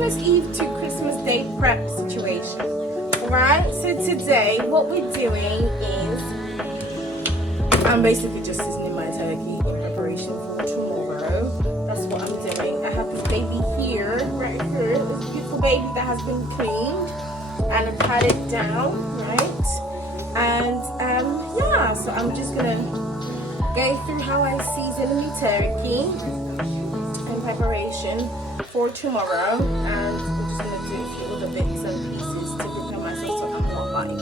Christmas Eve to Christmas Day prep situation. Alright, so today what we're doing is I'm basically just seasoning my turkey in preparation for tomorrow. That's what I'm doing. I have this baby here, right here, this beautiful baby that has been cleaned and I've had it down, right? And yeah, so I'm just gonna go through how I season the turkey in preparation for tomorrow, and we're just gonna do a few other bits and pieces to prepare myself so I'm not like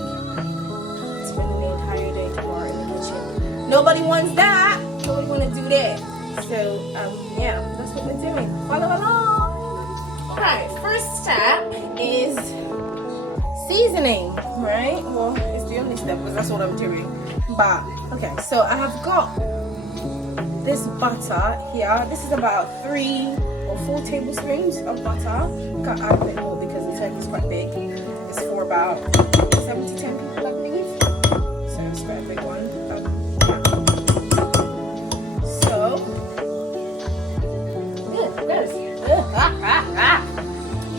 spending the entire day tomorrow in the kitchen. Nobody wants that. Nobody wanna do that. So yeah, that's what we're doing. Follow along. Alright, first step is seasoning, right? Well, it's the only step because that's what I'm doing. But okay, so I have got this butter here. This is about 3 or 4 tablespoons of butter. I can add a bit more because the turkey is quite big. It's for about 7 to 10 people, I believe. So it's quite a big one.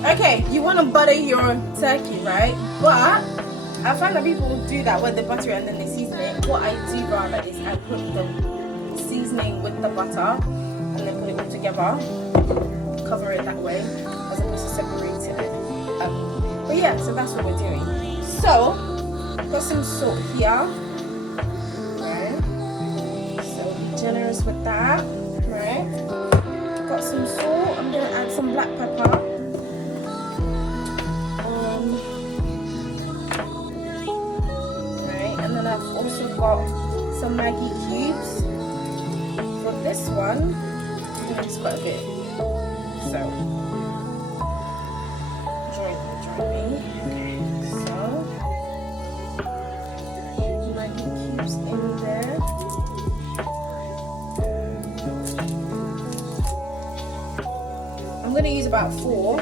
Okay, you want to butter your turkey, right? But I find that people do that where they butter it and then they season it. What I do rather is I put the seasoning with the butter and then put it all together, cover it that way as opposed to separating it. But yeah, so that's what we're doing. So got some salt here, right? So be generous with that, right? Got some salt. I'm gonna add some black pepper. Right, and then I've also got some Maggi cubes. For this one, I'm gonna use quite a bit. So join me. Okay, so Maggi cubes in there. I'm gonna use about 4.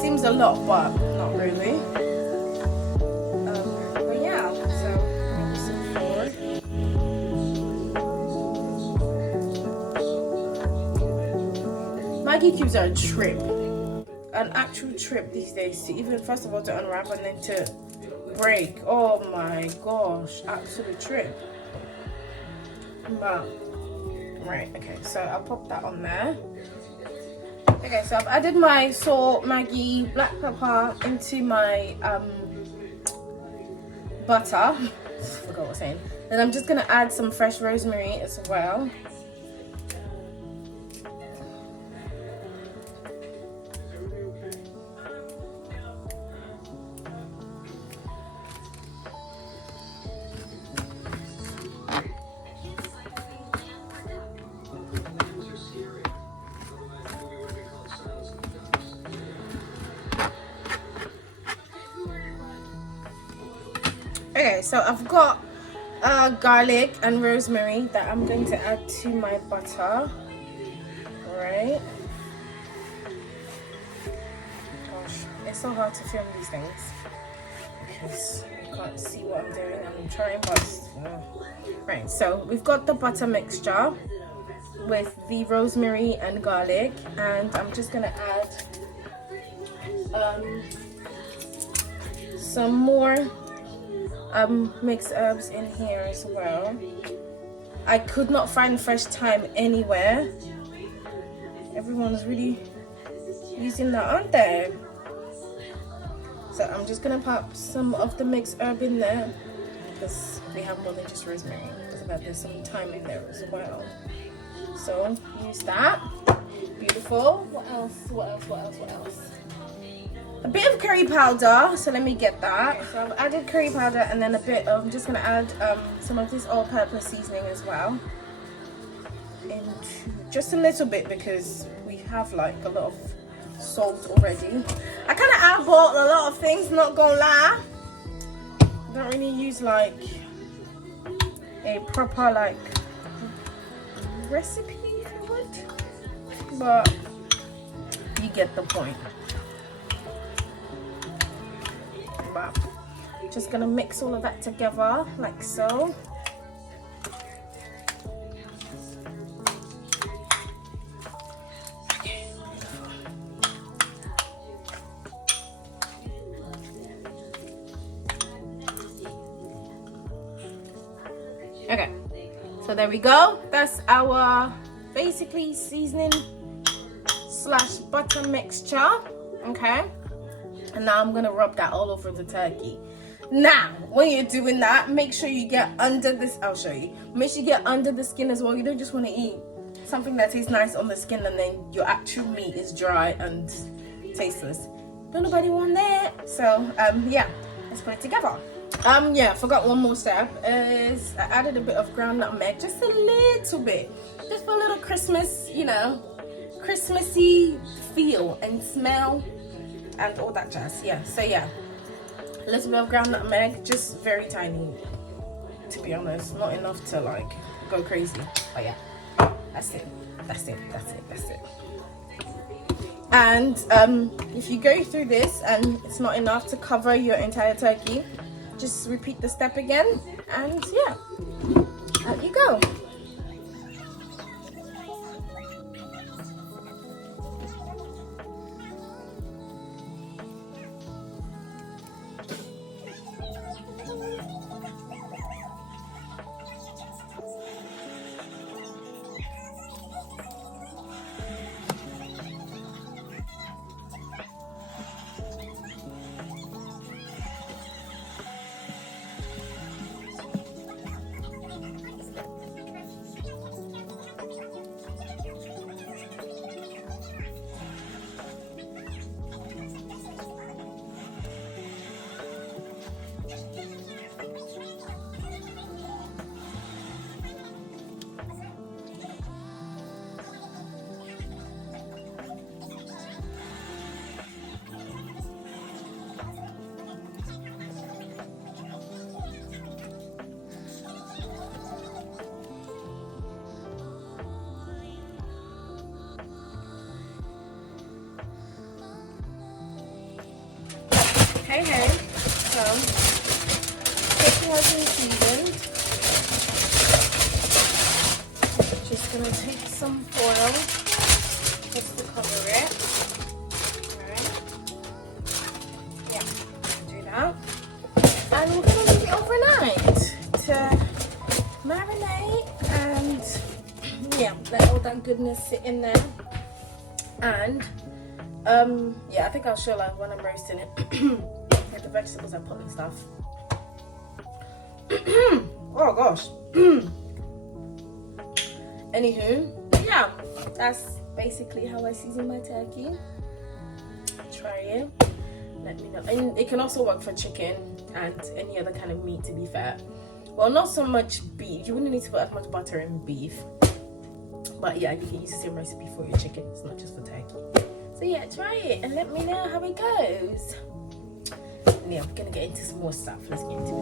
Seems a lot, but not really. But yeah, so maybe some 4. Maggi cubes are a trip, an actual trip these days. To even first of all to unwrap and then to break. Oh my gosh, absolute trip. But right, okay, so I'll pop that on there. Okay, so I've added my salt, Maggi, black pepper into my butter. I forgot what I was saying. Then I'm just gonna add some fresh rosemary as well. Okay, so I've got garlic and rosemary that I'm going to add to my butter. Alright. Gosh, it's so hard to film these things because you can't see what I'm doing. I'm trying, but right. So we've got the butter mixture with the rosemary and garlic, and I'm just gonna add some more mixed herbs in here as well. I could not find fresh thyme anywhere. Everyone's really using that, aren't they? So I'm just gonna pop some of the mixed herb in there because we have more than just rosemary. There's some thyme in there as well. So use that. Beautiful. What else? What else? What else? What else? A bit of curry powder, so let me get that. So I've added curry powder and then a bit of, I'm just going to add some of this all-purpose seasoning as well. Into just a little bit because we have like a lot of salt already. I kind of eyeballed a lot of things, not gonna lie. I don't really use like a proper like recipe for it, but you get the point. But just gonna mix all of that together like so. there we go. That's our basically seasoning slash butter mixture. Okay, and now I'm gonna rub that all over the turkey. Now when you're doing that, make sure you get under this. I'll show you. Make sure you get under the skin as well. You don't just want to eat something that tastes nice on the skin and then your actual meat is dry and tasteless. Don't nobody want that. So yeah, let's put it together. Yeah, forgot one more step is I added a bit of ground nutmeg, just a little bit, just for a little Christmas, you know, Christmassy feel and smell and all that jazz. Yeah, so yeah, a little bit of ground nutmeg, just very tiny, to be honest, not enough to like go crazy, but yeah, that's it. And if you go through this and it's not enough to cover your entire turkey, just repeat the step again, and yeah, out you go. Hey, so turkey has been seasoned. Just gonna take some foil just to cover it. Alright. Yeah, do that. And we're gonna leave it overnight to marinate and yeah, let all that goodness sit in there. And yeah, I think I'll show like when I'm roasting it. Like the vegetables I put and stuff. Oh gosh. Anywho, yeah, that's basically how I season my turkey. Try it, let me know. And it can also work for chicken and any other kind of meat, to be fair. Well, not so much beef. You wouldn't need to put as much butter in beef, but yeah, you can use the same recipe for your chicken. It's not just for turkey. So yeah, try it and let me know how it goes. And yeah, we're gonna get into some more stuff. Let's get into it.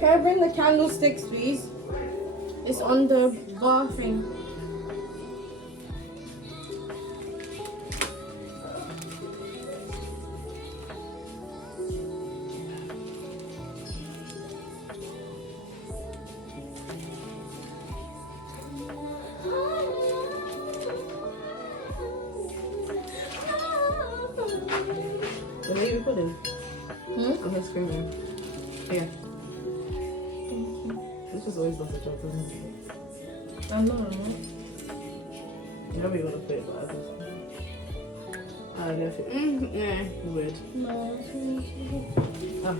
Can I bring the candlesticks, please? It's on the bar thing. What are you putting? I'm just screaming. Yeah. This is always lots of jobs, isn't it? I know. You know we want to put it, but I just... I left it. Yeah. Weird. No. Ah.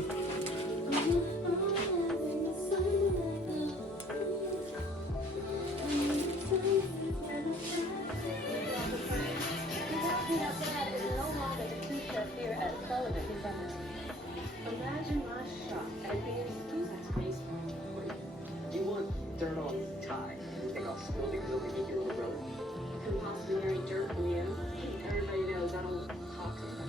Imagine my shock at being exposed. You want dirt on tie? You think I'll still be building with your little brother? Couldn't possibly hear any dirt from you. Everybody knows I don't talk to anybody.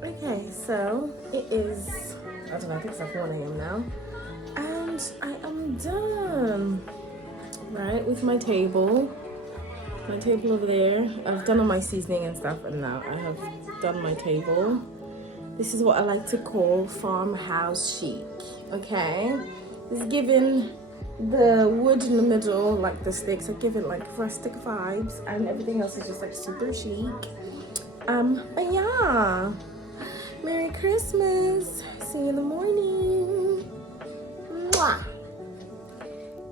Okay, so it is, I don't know, I think it's like 1 a.m. now. And I am done, right, with my table. My table over there. I've done all my seasoning and stuff, and now I have done my table. This is what I like to call farmhouse chic, okay? It's giving the wood in the middle, like the sticks, are giving like rustic vibes, and everything else is just like super chic. But yeah. Merry Christmas. See you in the morning. Mwah.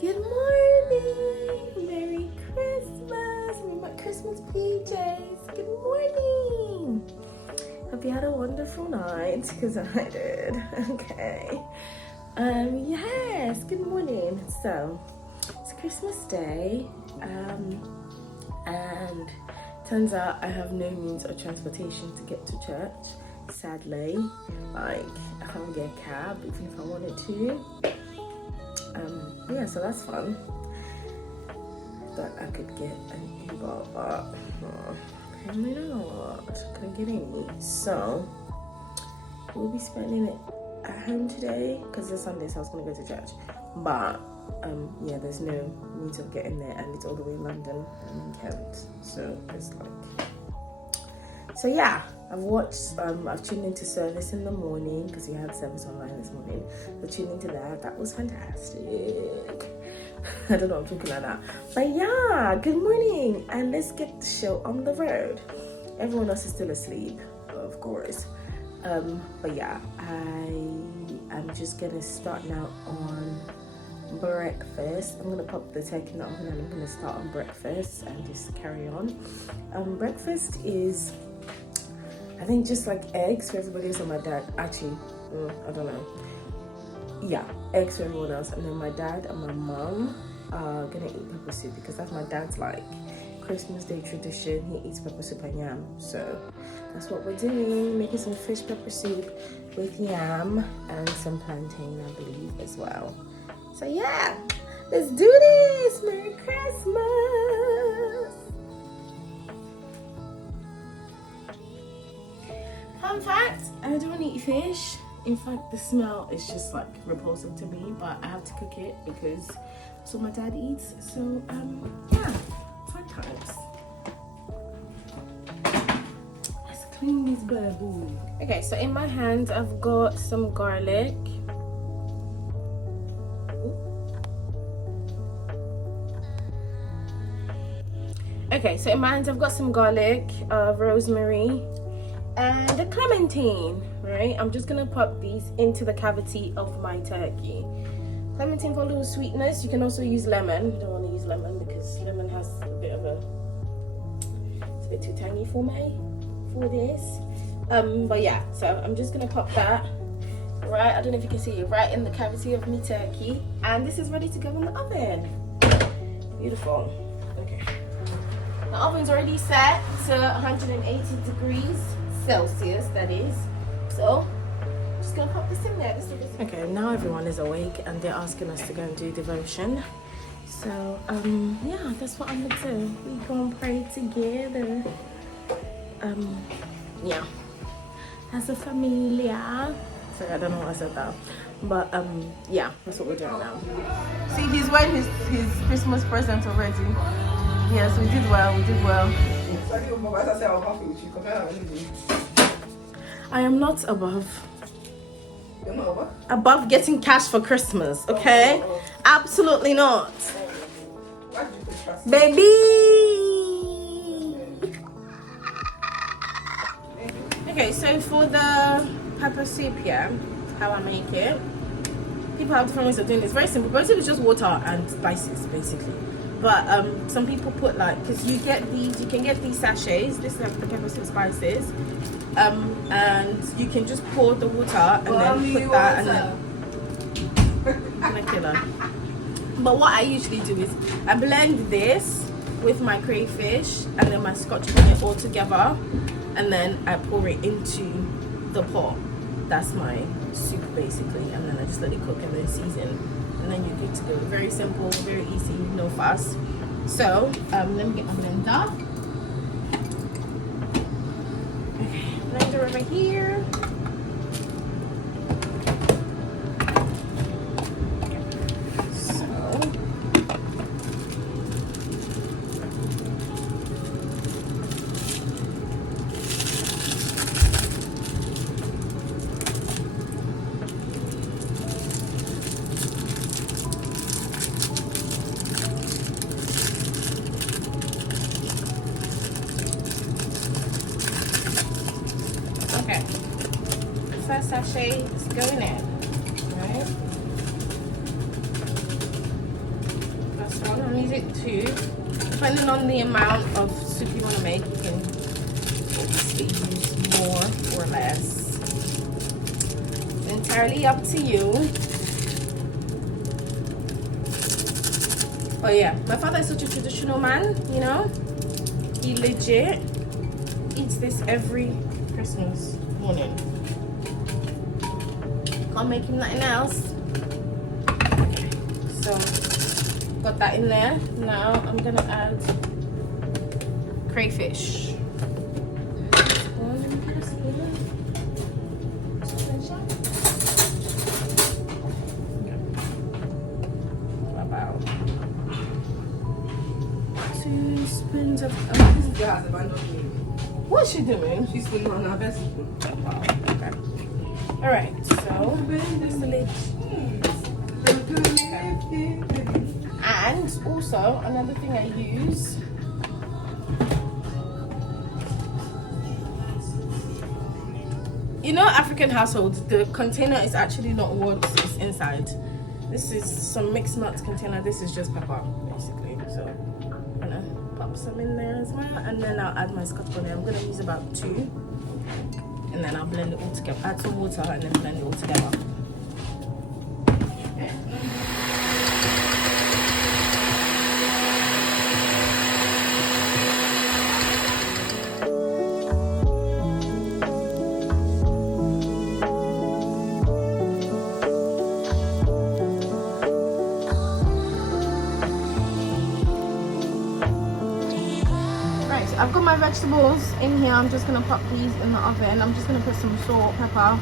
Good morning. Merry Christmas. I'm in my Christmas PJs. Good morning. Hope you had a wonderful night, because I did. Okay. Yes, good morning. So, it's Christmas Day. And turns out I have no means of transportation to get to church. Sadly, like I can't get a cab even if I wanted to. Yeah, so that's fun. Thought I could get an Uber, but apparently not. Couldn't get any. So we'll be spending it at home today because it's Sunday, so I was gonna go to church. But yeah, there's no means of getting there, and it's all the way in London and in Kent. So it's like. So yeah, I've tuned into service in the morning because we had service online this morning. So tuned into that. That was fantastic. I don't know, I'm talking like that. But yeah, good morning. And let's get the show on the road. Everyone else is still asleep, of course. But yeah, I'm just gonna start now on breakfast. I'm gonna pop the turkey in the oven and I'm gonna start on breakfast and just carry on. Breakfast is, I think, just like eggs for everybody else, and my dad actually, I don't know. Yeah, eggs for everyone else, and then my dad and my mom are gonna eat pepper soup because that's my dad's like Christmas Day tradition. He eats pepper soup and yam, so that's what we're doing. Making some fish pepper soup with yam and some plantain, I believe, as well. So yeah, let's do this. Merry Christmas. Fun fact, I don't eat fish. In fact, the smell is just like repulsive to me, but I have to cook it because that's what my dad eats. So yeah, fun times. Let's clean this bamboo. Okay, so in my hands I've got some garlic. Okay, so in my hands I've got some garlic, rosemary, and a clementine, right? I'm just gonna pop these into the cavity of my turkey. clementine for a little sweetness. You can also use lemon. You don't want to use lemon because lemon has a bit of a, it's a bit too tangy for me for this. But yeah, so I'm just gonna pop that right, I don't know if you can see it, right in the cavity of my turkey, and this is ready to go in the oven. Beautiful. Okay, the oven's already set to 180 degrees Celsius, that is. So just gonna pop this in there. Okay, now everyone is awake and they're asking us to go and do devotion. So yeah, that's what I'm gonna do. We gonna pray together. Yeah, as a familia. Sorry, I don't know what I said that, but yeah, that's what we're doing now. See, he's wearing his Christmas present already. Yes, we did well. We did well. I am not above. You're not over? Above getting cash for Christmas, okay? Absolutely not. Why did you put trust? Baby! Okay, so for the pepper soup here, how I make it, people have different ways of doing it. It's very simple. Pepper soup is just water and spices, basically. But some people put like, because you can get these sachets. This is like the pepper soup spices. And you can just pour the water and then put that and then killer. But what I usually do is I blend this with my crayfish and then my scotch bonnet all together, and then I pour it into the pot. That's my soup basically, and then I just let it cook and then season, and then you're good to go. Very simple, very easy, no fuss. So let me get my blender. Okay, blender over here. Okay, first sachet is going in, right? First one, I'm using 2. Depending on the amount of soup you want to make, you can obviously use more or less. It's entirely up to you. Oh yeah, my father is such a traditional man, you know? He legit eats this every Christmas morning. Can't make him nothing else. Okay, so got that in there. Now I'm gonna add crayfish. About 2 spoons of What's she doing? She's putting on her best. Wow, okay. Alright, so this is the lid. And also another thing I use, you know, African households, the container is actually not what is inside. This is some mixed nuts container. This is just pepper basically. So I'm gonna pop some in there as well, and then I'll add my scotch bonnet. I'm gonna use about 2, and then I'll blend it all together. Add some water and then blend it all together. I've got my vegetables in here. I'm just gonna pop these in the oven. I'm just gonna put some salt, pepper,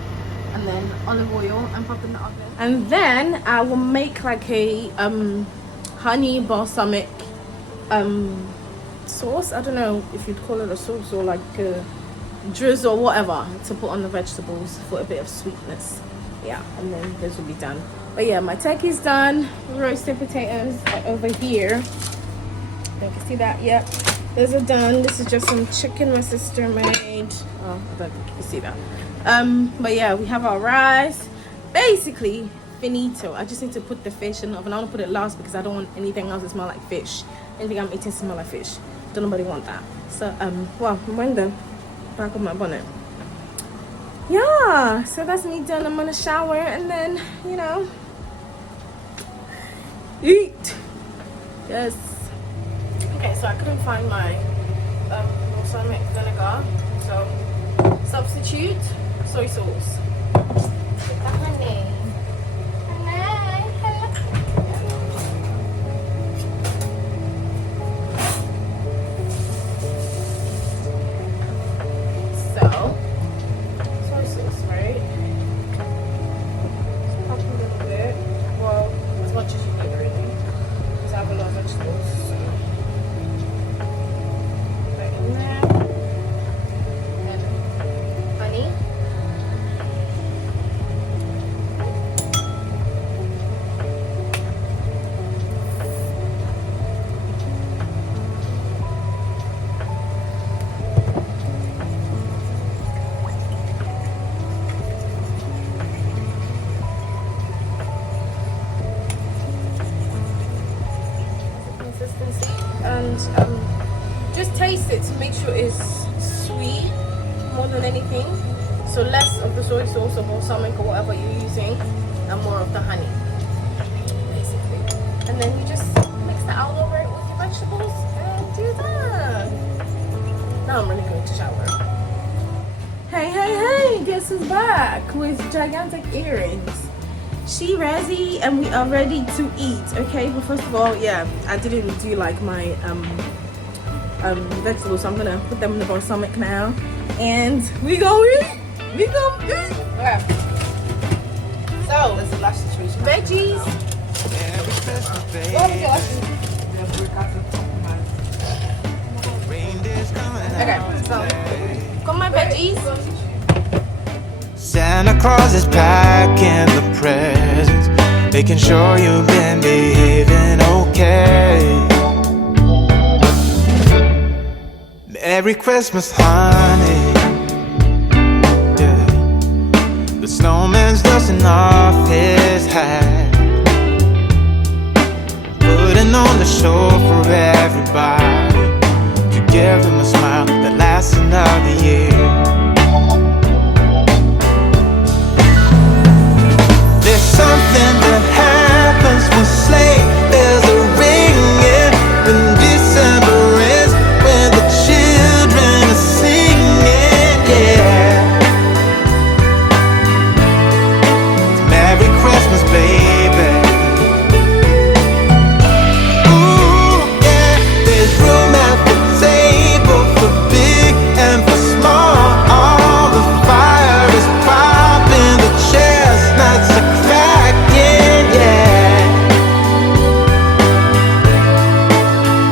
and then olive oil and pop in the oven. And then I will make like a honey balsamic sauce. I don't know if you'd call it a sauce or like a drizzle or whatever to put on the vegetables for a bit of sweetness. Yeah, and then this will be done. But yeah, my turkey's done. Roasted potatoes are over here. You can see that. Yep. Those are done. This is just some chicken my sister made. Oh, I don't think you can see that. But yeah, we have our rice. Basically, finito. I just need to put the fish in the oven. I want to put it last because I don't want anything else to smell like fish. Anything I'm eating smell like fish. Don't nobody want that. So well, I'm wearing the back of my bonnet. Yeah, so that's me done. I'm gonna shower and then, you know, eat. Yes. Okay, so I couldn't find my balsamic vinegar, so substitute soy sauce. Honey. So, soy sauce, right? Just pop a little bit. Well, as much as you need, really. Because I have a lot of vegetables. So. Right in there. And honey. Consistency, and just taste it to make sure it's sweet more than anything. So less of the soy sauce or balsamic or whatever you're using, and more of the honey, basically. And then you just mix that all over it with your vegetables, and you're done. Now I'm really going to shower. Hey, hey, hey! Guess who's back with gigantic earrings? She Razzie, and we are ready to eat. Okay, but first of all, yeah, I didn't do like my vegetables, so I'm gonna put them in the balsamic now, and we go eat. We go eat. Okay. So That's the last situation. veggies. What was your last? Okay, so got my veggies. Santa Claus is packing the presents, making sure you've been behaving okay. Merry Christmas, honey. Yeah. The snowman's dusting off his hat, putting on the show for everybody, to give them a smile that lasts another year. There's something that happens when sleigh bells are ringing, when December ends, when the children are singing, yeah. Merry Christmas, baby. Ooh, yeah. There's room at the table for big and for small. All the fire is popping, the chestnuts are cracking, yeah.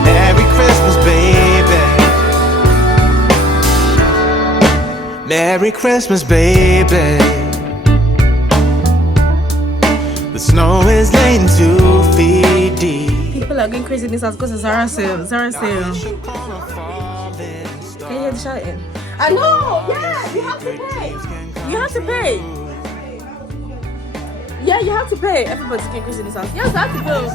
Merry Christmas, baby. Merry Christmas, baby. The snow is laying 2 feet deep. People are going crazy in this house because it's Zara sale. Zara sale. Can you hear the shouting? I know. Yeah, you have to pay. You have to pay. Yeah, you have to pay. Everybody's getting crazy in this house. Yes, I have to pay.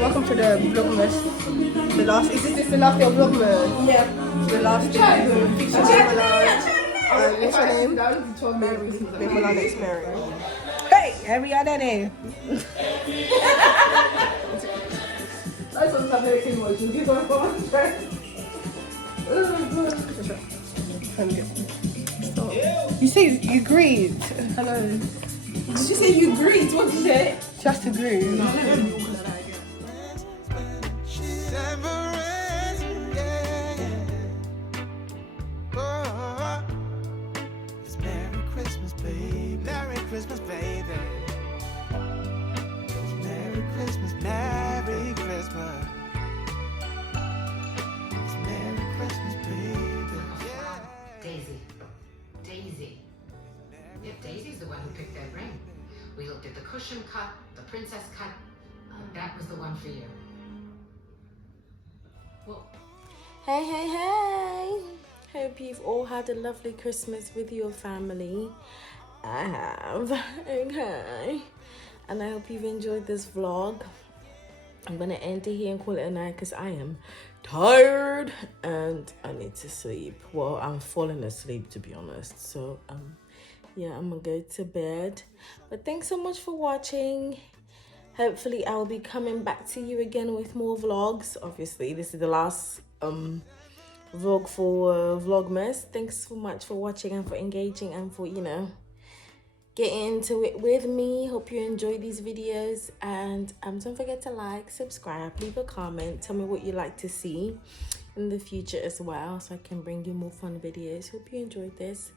Welcome to the VLOGMAS. The last. Is this the last day of VLOGMAS? Yeah. The last day. What's your name? Mary. My name's Mary. Hey, every other day. That's what's not very emotions. You going for You say you agreed. Hello. Did you say you agreed? What did you say? Just agree. No. It's Merry Christmas, baby. Merry Christmas, baby. It's Merry Christmas, Merry Christmas. It's Merry Christmas, baby. Daisy. Daisy. If Daisy's the one Grisham cut, the princess cut, that was the one for you. Well, Hey, hey, hey! Hope you've all had a lovely Christmas with your family. I have. Okay. And I hope you've enjoyed this vlog. I'm gonna end it here and call it a night because I am tired and I need to sleep. Well, I'm falling asleep, to be honest. So yeah, I'm gonna go to bed. But thanks so much for watching. Hopefully I'll be coming back to you again with more vlogs. Obviously this is the last vlog for Vlogmas. Thanks so much for watching and for engaging and for, you know, getting into it with me. Hope you enjoy these videos, and don't forget to like, subscribe, leave a comment, tell me what you'd like to see in the future as well, so I can bring you more fun videos. Hope you enjoyed this.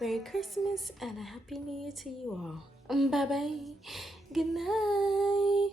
Merry Christmas and a Happy New Year to you all. Bye bye. Good night.